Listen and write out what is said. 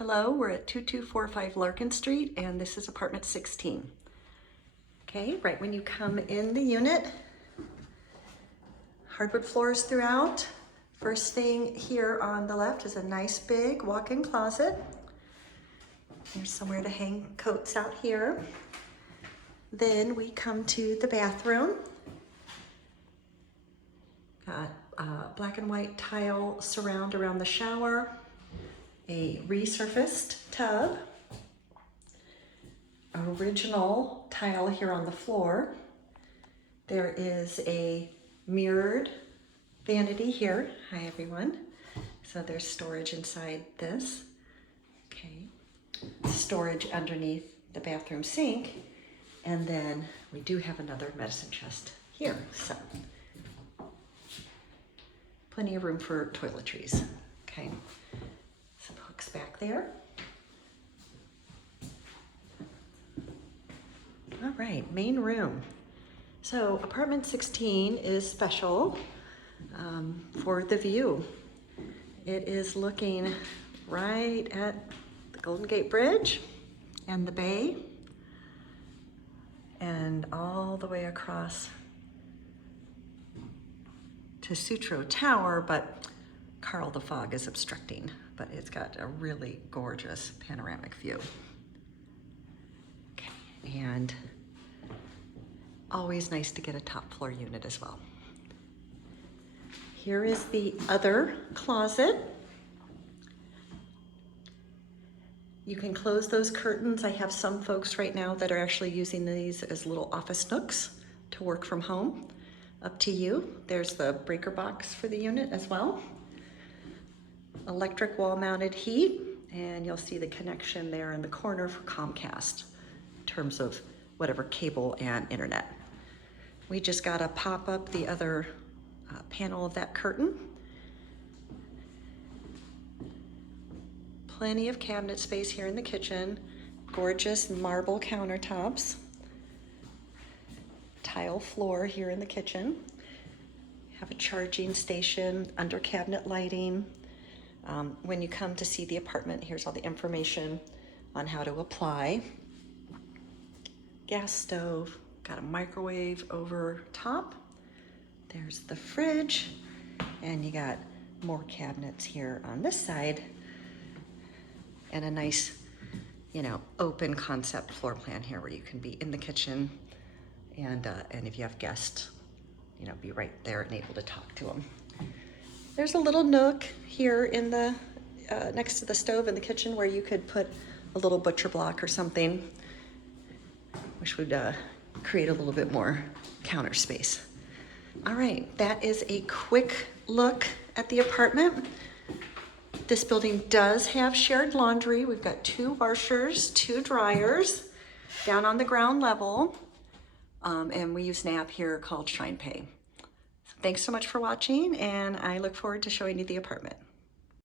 Hello, we're at 2245 Larkin Street, and this is apartment 16. Okay, right when you come in the unit, hardwood floors throughout. First thing here on the left is a nice big walk-in closet. There's somewhere to hang coats out here. Then we come to the bathroom. Got black and white tile surround around the shower, a resurfaced tub, original tile here on the floor. There is a mirrored vanity here. Hi everyone. So there's storage inside this. Okay. Storage underneath the bathroom sink. And then we do have another medicine chest here. So plenty of room for toiletries. Okay. Some hooks back there. All right, main room. So apartment 16 is special for the view. It is looking right at the Golden Gate Bridge and the bay and all the way across to Sutro Tower, but Carl the Fog is obstructing, but it's got a really gorgeous panoramic view. Okay, and always nice to get a top floor unit as well. Here is the other closet. You can close those curtains. I have some folks right now that are actually using these as little office nooks to work from home. Up to you. There's the breaker box for the unit as well. Electric wall mounted heat, and you'll see the connection there in the corner for Comcast in terms of whatever cable and internet. We just got to pop up the other panel of that curtain. Plenty of cabinet space here in the kitchen. Gorgeous marble countertops. Tile floor here in the kitchen. Have a charging station, under cabinet lighting. When you come to see the apartment, here's all the information on how to apply. Gas stove, got a microwave over top. There's the fridge, and you got more cabinets here on this side, and a nice, open concept floor plan here where you can be in the kitchen, and if you have guests, be right there and able to talk to them. There's a little nook here in the next to the stove in the kitchen where you could put a little butcher block or something, which would create a little bit more counter space. All right, that is a quick look at the apartment. This building does have shared laundry. We've got 2 washers, 2 dryers down on the ground level, and we use an app here called ShinePay. Thanks so much for watching, and I look forward to showing you the apartment.